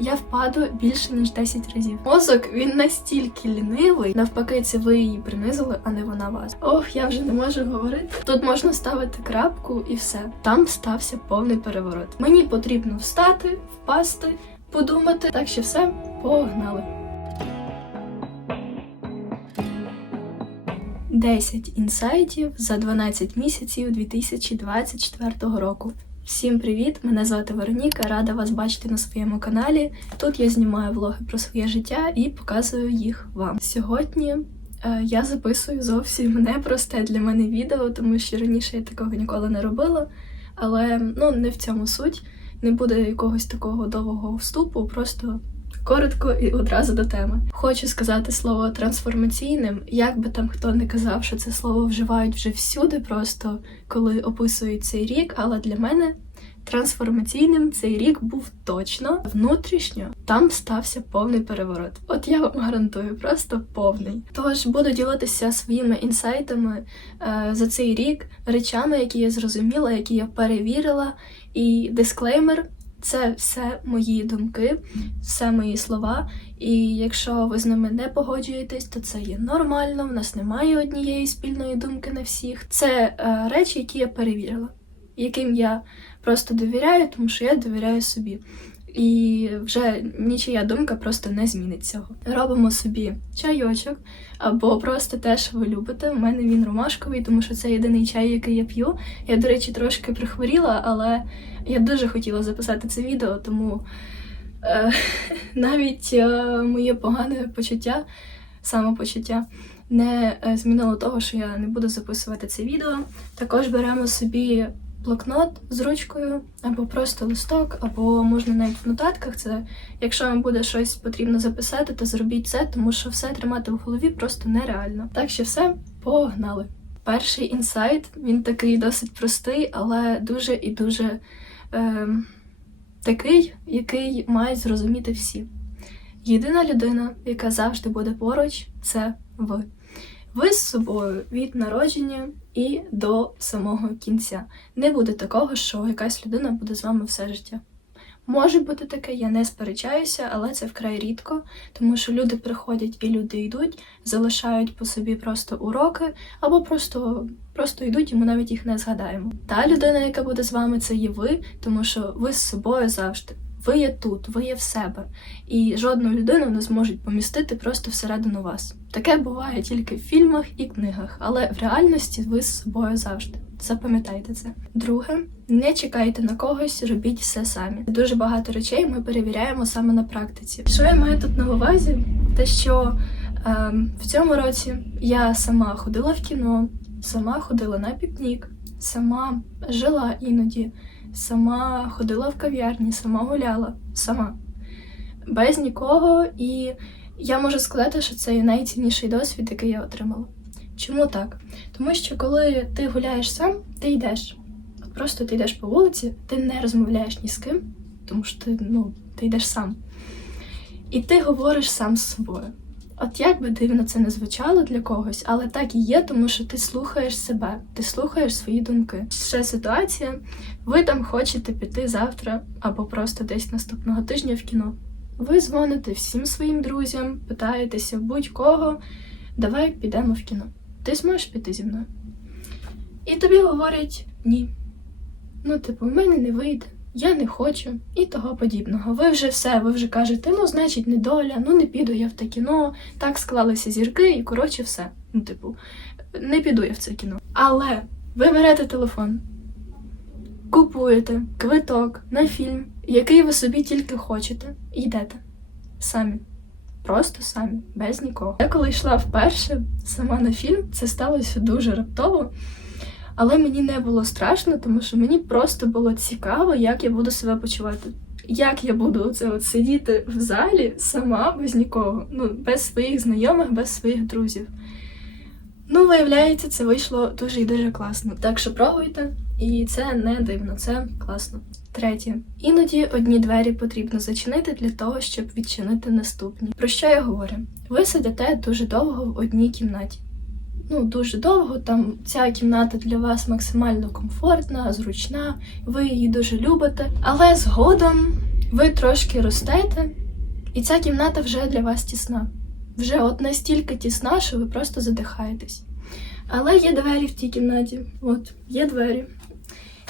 Я впаду більше ніж 10 разів. Мозок він настільки лінивий, навпаки, це ви її принизили, а не вона вас. Ох, я вже не можу говорити. Тут можна ставити крапку і все. Там стався повний переворот. Мені потрібно встати, впасти, подумати. Так що все, погнали. 10 інсайтів за 12 місяців 2024 року. Всім привіт! Мене звати Вероніка, рада вас бачити на своєму каналі. Тут я знімаю влоги про своє життя і показую їх вам. Сьогодні е, я записую зовсім непросте для мене відео, тому що раніше я такого ніколи не робила. Але ну не в цьому суть. Не буде якогось такого довгого вступу, просто коротко і одразу до теми. Хочу сказати слово трансформаційним, як би там хто не казав, що це слово вживають вже всюди, просто коли описують цей рік. Але для мене трансформаційним цей рік був точно внутрішньо. Там стався повний переворот. От я вам гарантую, просто повний. Тож буду ділитися своїми інсайтами е, за цей рік, речами, які я зрозуміла, які я перевірила. І дисклеймер. Це все мої думки, все мої слова. І якщо ви з ними не погоджуєтесь, то це є нормально. В нас немає однієї спільної думки на всіх. Це е, речі, які я перевірила, яким я просто довіряю, тому що я довіряю собі. І вже нічия думка просто не змінить цього. Робимо собі чайочок, або просто те, що ви любите. У мене він ромашковий, тому що це єдиний чай, який я п'ю. Я, до речі, трошки прихворіла, але я дуже хотіла записати це відео, тому е, навіть е, моє погане почуття, самопочуття, не е, змінило того, що я не буду записувати це відео. Також беремо собі блокнот з ручкою, або просто листок, або можна навіть в нотатках. Це якщо вам буде щось потрібно записати, то зробіть це, тому що все тримати в голові просто нереально. Так що все, погнали. Перший інсайт він такий досить простий, але дуже і дуже е, такий, який мають зрозуміти всі. Єдина людина, яка завжди буде поруч, це ви. Ви з собою від народження і до самого кінця. Не буде такого, що якась людина буде з вами все життя. Може бути таке, я не сперечаюся, але це вкрай рідко, тому що люди приходять і люди йдуть, залишають по собі просто уроки, або просто, просто йдуть, і ми навіть їх не згадаємо. Та людина, яка буде з вами, це є ви, тому що ви з собою завжди. Ви є тут, ви є в себе, і жодну людину не зможуть помістити просто всередину вас. Таке буває тільки в фільмах і книгах, але в реальності ви з собою завжди. Запам'ятайте це. Друге, не чекайте на когось, робіть все самі. Дуже багато речей ми перевіряємо саме на практиці. Що я маю тут на увазі? Те, що е, в цьому році я сама ходила в кіно, сама ходила на пікнік, сама жила іноді, сама ходила в кав'ярні, сама гуляла, сама без нікого. І я можу сказати, що це найцінніший досвід, який я отримала. Чому так? Тому що коли ти гуляєш сам, ти йдеш. От просто ти йдеш по вулиці, ти не розмовляєш ні з ким, тому що ти, ну, ти йдеш сам. І ти говориш сам з собою. От як би дивно це не звучало для когось, але так і є, тому що ти слухаєш себе, ти слухаєш свої думки. Ще ситуація, ви там хочете піти завтра або просто десь наступного тижня в кіно. Ви дзвоните всім своїм друзям, питаєтеся будь-кого, давай підемо в кіно. Ти зможеш піти зі мною? І тобі говорять ні. Ну, типу, в мене не вийде, я не хочу і того подібного. Ви вже все, ви вже кажете, ну, значить, не доля, ну не піду я в те кіно, так склалися зірки, і коротше, все. Ну, типу, не піду я в це кіно. Але ви берете телефон, купуєте квиток на фільм, який ви собі тільки хочете, йдете самі. Просто самі, без нікого. Я коли йшла вперше сама на фільм, це сталося дуже раптово. Але мені не було страшно, тому що мені просто було цікаво, як я буду себе почувати. Як я буду оце от сидіти в залі сама без нікого, ну, без своїх знайомих, без своїх друзів. Ну, виявляється, це вийшло дуже і дуже класно. Так що пробуйте, і це не дивно, це класно. Третє. Іноді одні двері потрібно зачинити для того, щоб відчинити наступні. Про що я говорю? Ви сидите дуже довго в одній кімнаті. Ну, дуже довго, там ця кімната для вас максимально комфортна, зручна, ви її дуже любите. Але згодом ви трошки ростете, і ця кімната вже для вас тісна. Вже от настільки тісна, що ви просто задихаєтесь. Але є двері в тій кімнаті. От, є двері.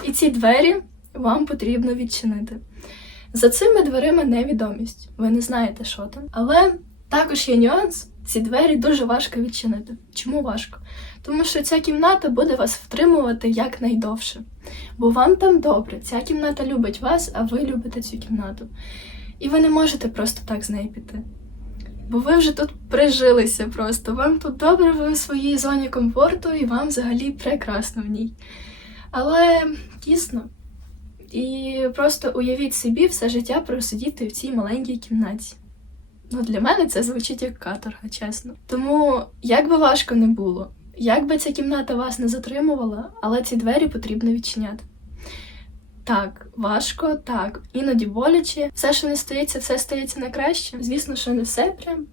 І ці двері вам потрібно відчинити. За цими дверима невідомість. Ви не знаєте, що там. Але також є нюанс: ці двері дуже важко відчинити. Чому важко? Тому що ця кімната буде вас втримувати якнайдовше. Бо вам там добре. Ця кімната любить вас, а ви любите цю кімнату. І ви не можете просто так з неї піти. Бо ви вже тут прижилися просто. Вам тут добре, ви в своїй зоні комфорту, і вам взагалі прекрасно в ній. Але тісно. І просто уявіть собі все життя просидіти в цій маленькій кімнаті. Ну, для мене це звучить як каторга, чесно. Тому, як би важко не було, як би ця кімната вас не затримувала, але ці двері потрібно відчиняти. Так, важко, так, іноді боляче. Все, що не стається, все стається на краще. Звісно, що не все прям.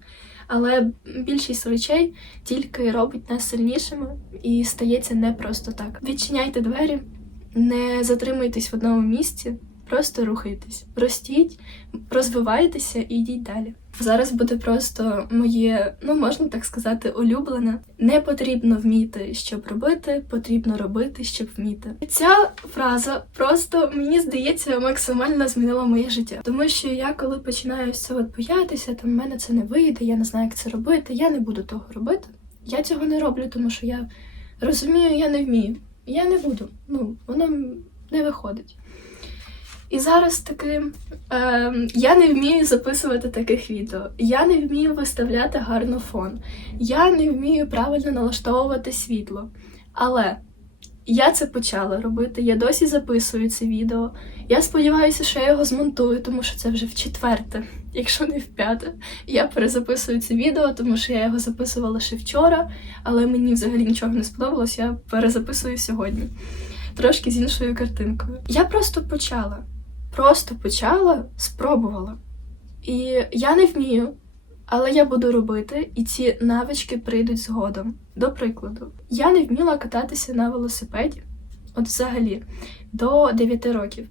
Але більшість речей тільки робить нас сильнішими і стається не просто так. Відчиняйте двері, не затримуйтесь в одному місці, просто рухайтесь, ростіть, розвивайтеся і йдіть далі. Зараз буде просто моє, ну можна так сказати, улюблене. Не потрібно вміти, щоб робити, потрібно робити, щоб вміти. Ця фраза просто мені здається максимально змінила моє життя, тому що я коли починаю все от боятися, там в мене це не вийде, я не знаю, як це робити. Я не буду того робити. Я цього не роблю, тому що я розумію, я не вмію. Я не буду. Ну воно не виходить. І зараз таки е, я не вмію записувати таких відео, я не вмію виставляти гарно фон, я не вмію правильно налаштовувати світло. Але я це почала робити, я досі записую це відео. Я сподіваюся, що я його змонтую, тому що це вже в четверте, якщо не в п'яте. Я перезаписую це відео, тому що я його записувала ще вчора, але мені взагалі нічого не сподобалось, я перезаписую сьогодні. Трошки з іншою картинкою. Я просто почала. Просто почала, спробувала. І я не вмію, але я буду робити, і ці навички прийдуть згодом. До прикладу, я не вміла кататися на велосипеді, от взагалі, до 9 років.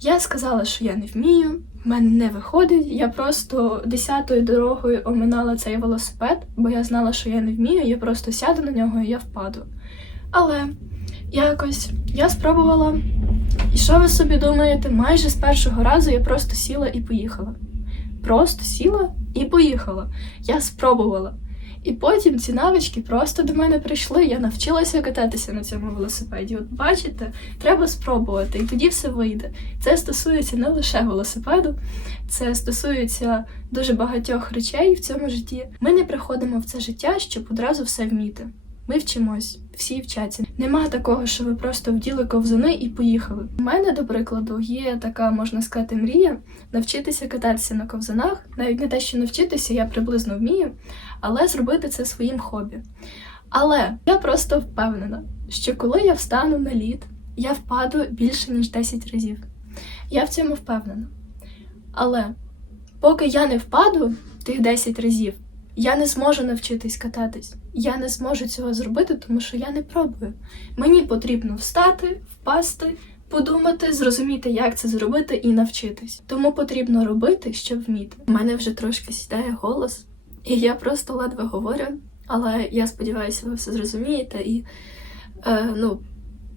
Я сказала, що я не вмію, в мене не виходить. Я просто десятою дорогою оминала цей велосипед, бо я знала, що я не вмію, я просто сяду на нього і я впаду. Але якось я спробувала. І що ви собі думаєте? Майже з першого разу я просто сіла і поїхала. Просто сіла і поїхала. Я спробувала. І потім ці навички просто до мене прийшли. Я навчилася кататися на цьому велосипеді. От бачите, треба спробувати, і тоді все вийде. Це стосується не лише велосипеду, це стосується дуже багатьох речей в цьому житті. Ми не приходимо в це життя, щоб одразу все вміти. Ми вчимось, всі вчаться. Нема такого, що ви просто вділи ковзани і поїхали. У мене, до прикладу, є така, можна сказати, мрія навчитися кататися на ковзанах. Навіть не те, що навчитися, я приблизно вмію, але зробити це своїм хобі. Але я просто впевнена, що коли я встану на лід, я впаду більше ніж 10 разів. Я в цьому впевнена. Але поки я не впаду тих 10 разів, я не зможу навчитись кататись. Я не зможу цього зробити, тому що я не пробую. Мені потрібно встати, впасти, подумати, зрозуміти, як це зробити, і навчитись. Тому потрібно робити, щоб вміти. У мене вже трошки сідає голос, і я просто ледве говорю, але я сподіваюся, ви все зрозумієте і е, ну.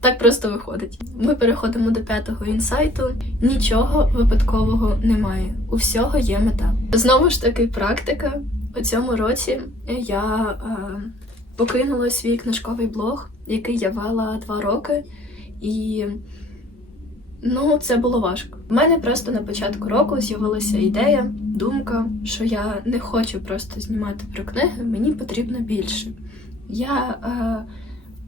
Так просто виходить. Ми переходимо до п'ятого інсайту. Нічого випадкового немає. У всього є мета. Знову ж таки, практика. У цьому році я е, покинула свій книжковий блог, який я вела два роки, і ну, це було важко. У мене просто на початку року з'явилася ідея, думка, що я не хочу просто знімати про книги, мені потрібно більше. Я е,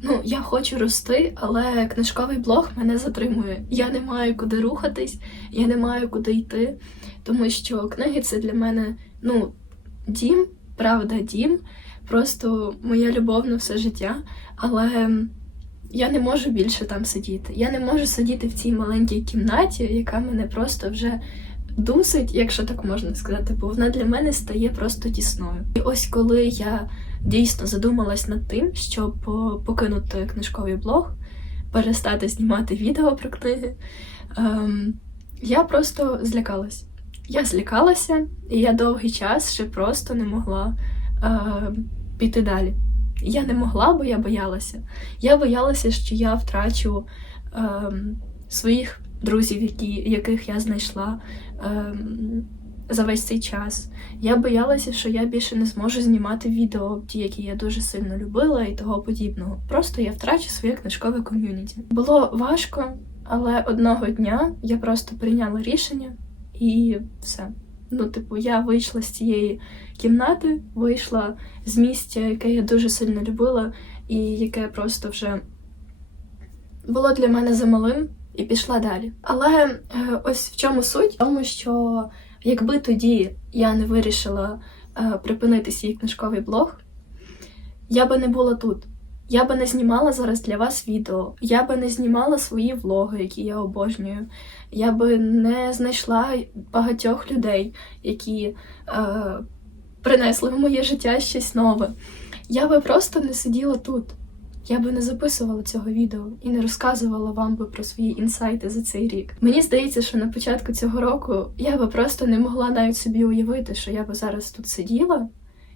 Ну, я хочу рости, але книжковий блог мене затримує. Я не маю куди рухатись, я не маю куди йти, тому що книги це для мене ну, дім, правда, дім, просто моя любов на все життя. Але я не можу більше там сидіти. Я не можу сидіти в цій маленькій кімнаті, яка мене просто вже дусить, якщо так можна сказати, бо вона для мене стає просто тісною. І ось коли я дійсно задумалась над тим, щоб покинути книжковий блог, перестати знімати відео про книги. Ем, Я просто злякалась. Я злякалася, і я довгий час ще просто не могла е, піти далі. Я не могла, бо я боялася. Я боялася, що я втрачу е, своїх друзів, які, яких я знайшла е, за весь цей час. Я боялася, що я більше не зможу знімати відео, ті, які я дуже сильно любила, і того подібного. Просто я втрачу своє книжкове ком'юніті. Було важко, але одного дня я просто прийняла рішення і все. Ну, типу, я вийшла з цієї кімнати, вийшла з місця, яке я дуже сильно любила, і яке просто вже було для мене замалим, і пішла далі. Але е, ось в чому суть? В тому, що якби тоді я не вирішила е, припинити свій книжковий блог, я би не була тут. Я би не знімала зараз для вас відео, я би не знімала свої влоги, які я обожнюю. Я би не знайшла багатьох людей, які е, принесли в моє життя щось нове. Я би просто не сиділа тут. Я би не записувала цього відео і не розказувала вам би про свої інсайти за цей рік. Мені здається, що на початку цього року я би просто не могла навіть собі уявити, що я би зараз тут сиділа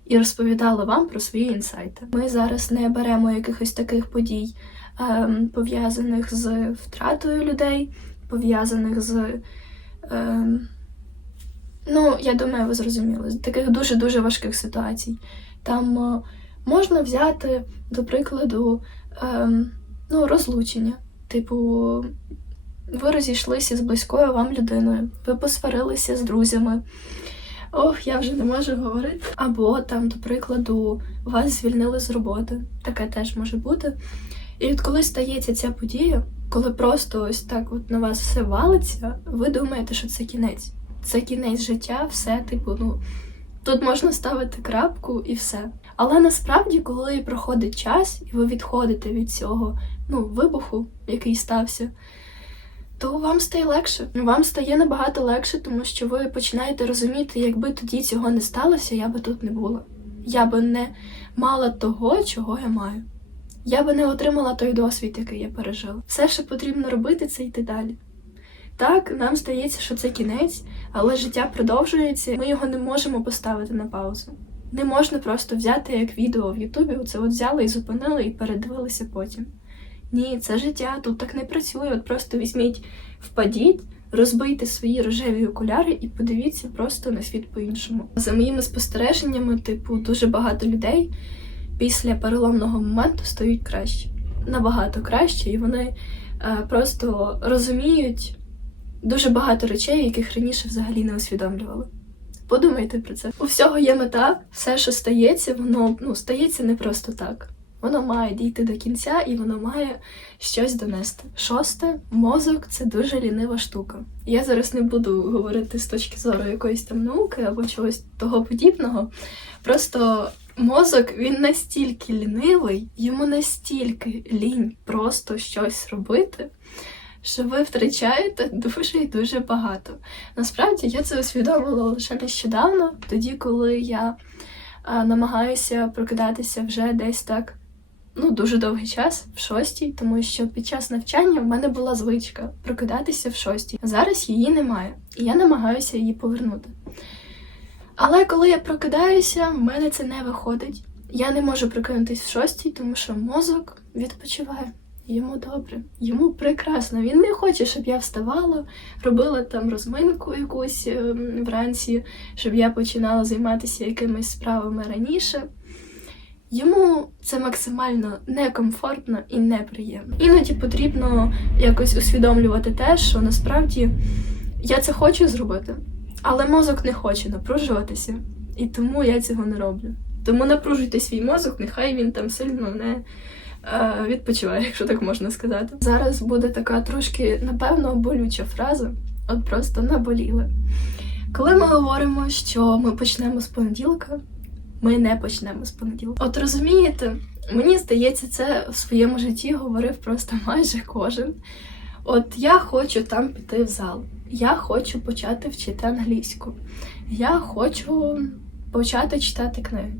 і розповідала вам про свої інсайти. Ми зараз не беремо якихось таких подій, ем, пов'язаних з втратою людей, пов'язаних з. Ем, ну, я думаю, ви зрозуміли, з таких дуже-дуже важких ситуацій. Там е, можна взяти, до прикладу, ем, ну, розлучення. Типу, ви розійшлися з близькою вам людиною, ви посварилися з друзями. Ох, я вже не можу говорити. Або там, до прикладу, вас звільнили з роботи. Таке теж може бути. І от коли стається ця подія, коли просто ось так от на вас все валиться, ви думаєте, що це кінець. Це кінець життя, все, типу, ну тут можна ставити крапку і все. Але насправді, коли проходить час, і ви відходите від цього ну, вибуху, який стався, то вам стає легше. Вам стає набагато легше, тому що ви починаєте розуміти, якби тоді цього не сталося, я би тут не була. Я би не мала того, чого я маю. Я би не отримала той досвід, який я пережила. Все, що потрібно робити, це йти далі. Так, нам здається, що це кінець, але життя продовжується, ми його не можемо поставити на паузу. Не можна просто взяти як відео в Ютубі, оце от взяли і зупинили, і передивилися потім. Ні, це життя, тут так не працює. От просто візьміть, впадіть, розбийте свої рожеві окуляри і подивіться просто на світ по-іншому. За моїми спостереженнями, типу, дуже багато людей після переломного моменту стають краще. Набагато краще, і вони е, просто розуміють дуже багато речей, яких раніше взагалі не усвідомлювали. Подумайте про це. У всього є мета, все, що стається, воно ну, стається не просто так. Воно має дійти до кінця і воно має щось донести. Шосте, мозок це дуже лінива штука. Я зараз не буду говорити з точки зору якоїсь там науки або чогось того подібного. Просто мозок він настільки лінивий, йому настільки лінь просто щось робити, що ви втрачаєте дуже і дуже багато. Насправді я це усвідомила лише нещодавно, тоді, коли я а, намагаюся прокидатися вже десь так ну, дуже довгий час, в шостій, тому що під час навчання в мене була звичка прокидатися в шостій. Зараз її немає, і я намагаюся її повернути. Але коли я прокидаюся, в мене це не виходить. Я не можу прокинутись в шостій, тому що мозок відпочиває. Йому добре, йому прекрасно. Він не хоче, щоб я вставала, робила там розминку якусь ем, вранці, щоб я починала займатися якимись справами раніше. Йому це максимально некомфортно і неприємно. Іноді потрібно якось усвідомлювати те, що насправді я це хочу зробити, але мозок не хоче напружуватися, і тому я цього не роблю. Тому напружуйте свій мозок, нехай він там сильно не е, відпочиває, якщо так можна сказати. Зараз буде така трошки, напевно, болюча фраза, от просто наболіли. Коли ми говоримо, що ми почнемо з понеділка ми не почнемо з понеділка. От розумієте, мені здається, це в своєму житті говорив просто майже кожен. От я хочу там піти в зал, я хочу почати вчити англійську, я хочу почати читати книги.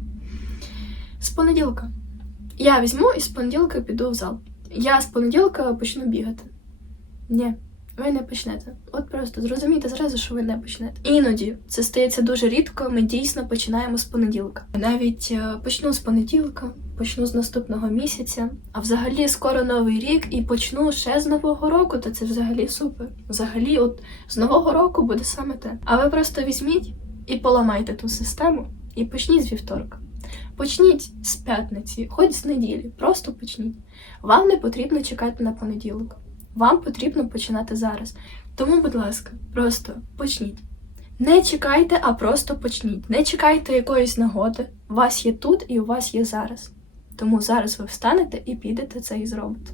З понеділка. Я візьму і з понеділка піду в зал. Я з понеділка почну бігати. Ні, ви не почнете. От просто зрозумійте зразу, що ви не почнете. Іноді це стається дуже рідко. Ми дійсно починаємо з понеділка. Навіть е, почну з понеділка, почну з наступного місяця. А взагалі скоро новий рік і почну ще з нового року. То це взагалі супер. Взагалі, от з нового року буде саме те. А ви просто візьміть і поламайте ту систему, і почніть з вівторка. Почніть з п'ятниці, хоч з неділі, просто почніть. Вам не потрібно чекати на понеділок. Вам потрібно починати зараз. Тому, будь ласка, просто почніть. Не чекайте, а просто почніть. Не чекайте якоїсь нагоди. У вас є тут і у вас є зараз. Тому зараз ви встанете і підете це і зробите.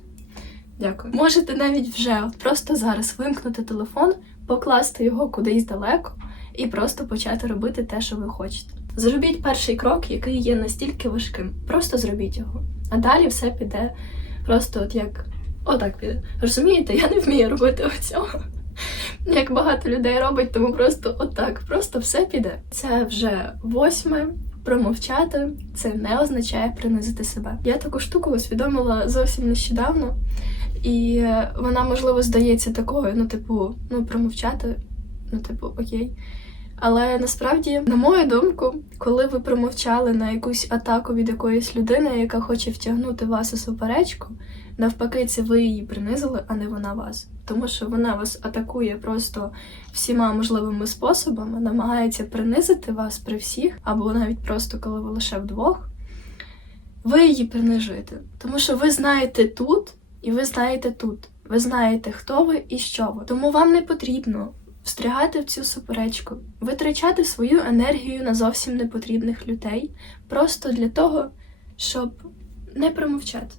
Дякую. Можете навіть вже, от просто зараз вимкнути телефон, покласти його кудись далеко і просто почати робити те, що ви хочете. Зробіть перший крок, який є настільки важким. Просто зробіть його. А далі все піде просто от як отак піде. Розумієте, я не вмію робити оцього. Як багато людей робить, тому просто отак, просто все піде. Це вже восьме. Промовчати це не означає принизити себе. Я таку штуку усвідомила зовсім нещодавно, і вона, можливо, здається такою, ну, типу, ну, промовчати, ну, типу, окей. Але насправді, на мою думку, коли ви промовчали на якусь атаку від якоїсь людини, яка хоче втягнути вас у суперечку, навпаки, це ви її принизили, а не вона вас. Тому що вона вас атакує просто всіма можливими способами, намагається принизити вас при всіх, або навіть просто коли ви лише вдвох. Ви її принижуєте, тому що ви знаєте тут, і ви знаєте тут. Ви знаєте, хто ви і що ви. Тому вам не потрібно встрягати в цю суперечку, витрачати свою енергію на зовсім непотрібних людей просто для того, щоб не промовчати.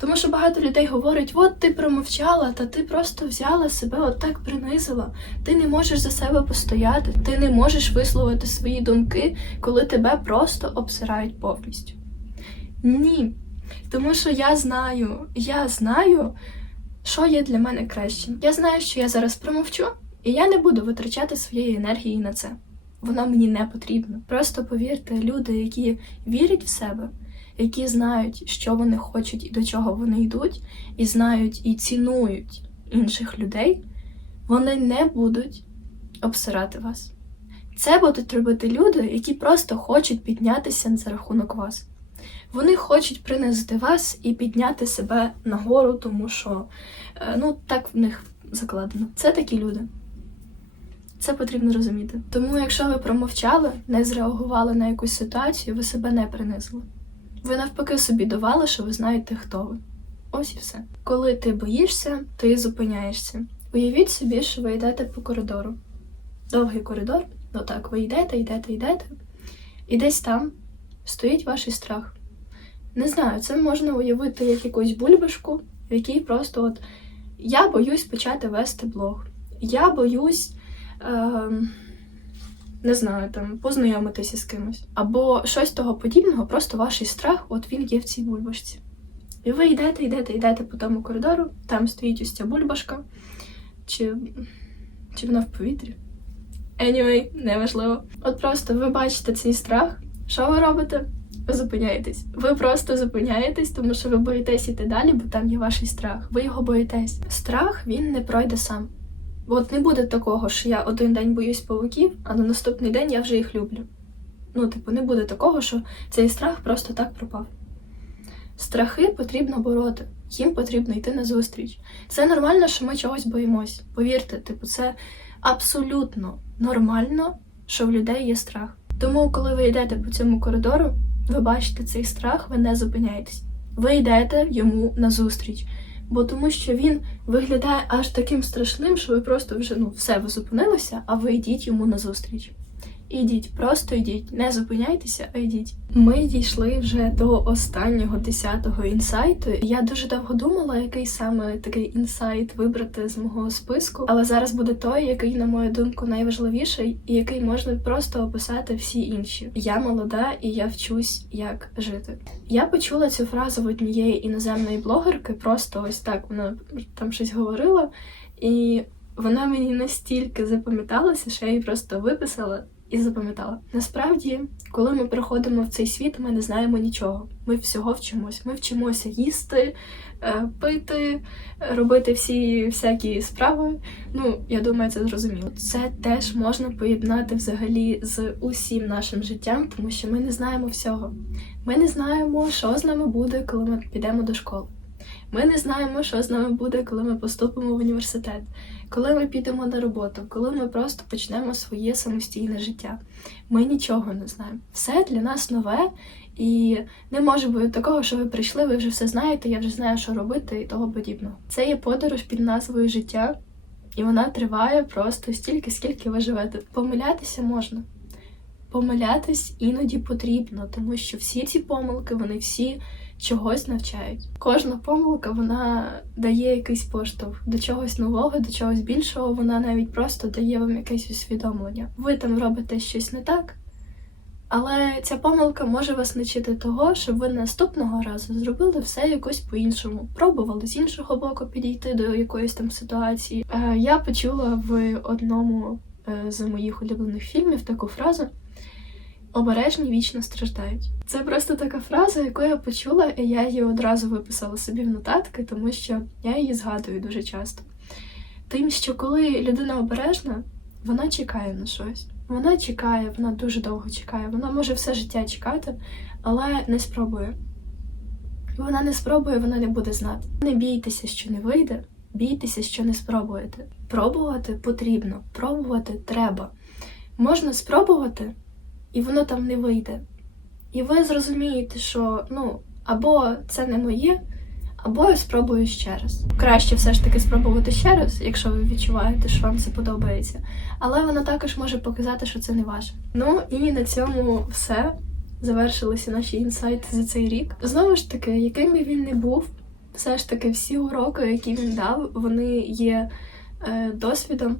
Тому що багато людей говорять: от ти промовчала, та ти просто взяла себе отак принизила. Ти не можеш за себе постояти, ти не можеш висловити свої думки, коли тебе просто обсирають повністю. Ні. Тому що я знаю, я знаю, що є для мене кращим. Я знаю, що я зараз промовчу, і я не буду витрачати своєї енергії на це. Воно мені не потрібно. Просто повірте, люди, які вірять в себе, які знають, що вони хочуть і до чого вони йдуть, і знають і цінують інших людей, вони не будуть обсирати вас. Це будуть робити люди, які просто хочуть піднятися за рахунок вас. Вони хочуть принизити вас і підняти себе нагору, тому що е, ну так в них закладено. Це такі люди. Це потрібно розуміти. Тому, якщо ви промовчали, не зреагували на якусь ситуацію, ви себе не принизили. Ви навпаки собі давали, що ви знаєте, хто ви. Ось і все. Коли ти боїшся, ти зупиняєшся. Уявіть собі, що ви йдете по коридору. Довгий коридор, отак, ви йдете, йдете, йдете, і десь там стоїть ваш страх. Не знаю, це можна уявити як якусь бульбашку, в якій просто от я боюсь почати вести блог. Я боюсь не знаю, там познайомитися з кимось. Або щось того подібного, просто ваш страх, от він є в цій бульбашці. І ви йдете, йдете, йдете по тому коридору, там стоїть ось ця бульбашка, чи чи вона в повітрі. Anyway, неважливо. От просто ви бачите цей страх. Що ви робите? Ви зупиняєтесь. Ви просто зупиняєтесь, тому що ви боїтесь іти далі, бо там є ваш страх. Ви його боїтесь. Страх він не пройде сам. Бо от не буде такого, що я один день боюсь павуків, а на наступний день я вже їх люблю. Ну, типу, не буде такого, що цей страх просто так пропав. Страхи потрібно бороти, їм потрібно йти на зустріч. Це нормально, що ми чогось боїмось. Повірте, типу, це абсолютно нормально, що в людей є страх. Тому, коли ви йдете по цьому коридору, ви бачите цей страх, ви не зупиняєтесь. Ви йдете йому на зустріч бо тому що він виглядає аж таким страшним, що ви просто вже ну все ви зупинилися, а ви йдіть йому назустріч. Ідіть, просто йдіть, не зупиняйтеся, а йдіть. Ми дійшли вже до останнього десятого інсайту. Я дуже довго думала, який саме такий інсайт вибрати з мого списку, але зараз буде той, який, на мою думку, найважливіший, і який можна просто описати всі інші. Я молода і я вчусь, як жити. Я почула цю фразу в однієї іноземної блогерки, просто ось так вона там щось говорила, і вона мені настільки запам'яталася, що я її просто виписала і запам'ятала. Насправді, коли ми приходимо в цей світ, ми не знаємо нічого. Ми всього вчимось. Ми вчимося їсти, е, пити, робити всі всякі справи. Ну, я думаю, це зрозуміло. Це теж можна поєднати взагалі з усім нашим життям, тому що ми не знаємо всього. Ми не знаємо, що з нами буде, коли ми підемо до школи. Ми не знаємо, що з нами буде, коли ми поступимо в університет, коли ми підемо на роботу, коли ми просто почнемо своє самостійне життя. Ми нічого не знаємо. Все для нас нове, і не може бути такого, що ви прийшли, ви вже все знаєте, я вже знаю, що робити і того подібного. Це є подорож під назвою життя, і вона триває просто стільки, скільки ви живете. Помилятися можна. Помилятись іноді потрібно, тому що всі ці помилки, вони всі чогось навчають. Кожна помилка вона дає якийсь поштовх до чогось нового, до чогось більшого. Вона навіть просто дає вам якесь усвідомлення. Ви там робите щось не так, але ця помилка може вас навчити того, щоб ви наступного разу зробили все якось по-іншому. Пробували з іншого боку підійти до якоїсь там ситуації. Е, Я почула в одному е, з моїх улюблених фільмів таку фразу. Обережні вічно страждають. Це просто така фраза, яку я почула, і я її одразу виписала собі в нотатки, тому що я її згадую дуже часто. Тим, що коли людина обережна, вона чекає на щось. Вона чекає, вона дуже довго чекає, вона може все життя чекати, але не спробує. Вона не спробує, вона не буде знати. Не бійтеся, що не вийде, бійтеся, що не спробуєте. Пробувати потрібно, пробувати треба. Можна спробувати, і воно там не вийде. І ви зрозумієте, що ну, або це не моє, або я спробую ще раз. Краще все ж таки спробувати ще раз, якщо ви відчуваєте, що вам це подобається. Але воно також може показати, що це не ваше. Ну і на цьому все. Завершилися наші інсайти за цей рік. Знову ж таки, яким би він не був, все ж таки всі уроки, які він дав, вони є е, досвідом,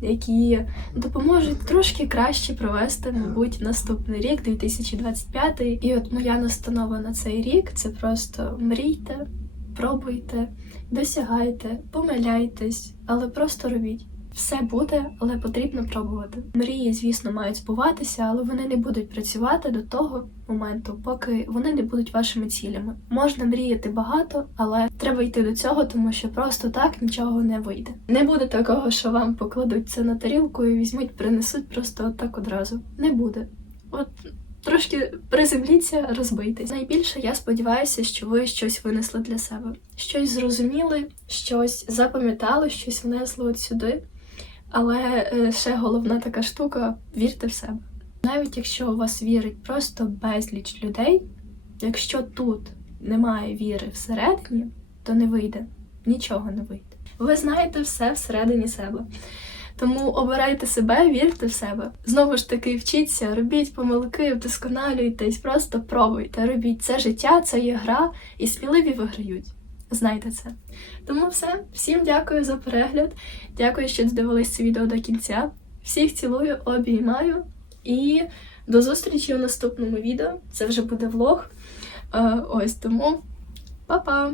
які допоможуть трошки краще провести, мабуть, наступний рік, 2025. І от моя настанова на цей рік це просто мрійте, пробуйте, досягайте, помиляйтесь, але просто робіть. Все буде, але потрібно пробувати. Мрії, звісно, мають збуватися, але вони не будуть працювати до того моменту, поки вони не будуть вашими цілями. Можна мріяти багато, але треба йти до цього, тому що просто так нічого не вийде. Не буде такого, що вам покладуть це на тарілку і візьмуть, принесуть просто так одразу. Не буде. От трошки приземліться, розбийтесь. Найбільше я сподіваюся, що ви щось винесли для себе, щось зрозуміли, щось запам'ятали, щось внесли от сюди. Але е, ще головна така штука вірте в себе. Навіть якщо у вас вірить просто безліч людей, якщо тут немає віри всередині, то не вийде, нічого не вийде. Ви знаєте все всередині себе. Тому обирайте себе, вірте в себе. Знову ж таки, вчіться, робіть помилки, вдосконалюйтесь, просто пробуйте, робіть це життя, це є гра, і сміливі виграють. Знайте це. Тому все. Всім дякую за перегляд. Дякую, що додивились це відео до кінця. Всіх цілую, обіймаю і до зустрічі у наступному відео. Це вже буде влог. Е, Ось тому па-па!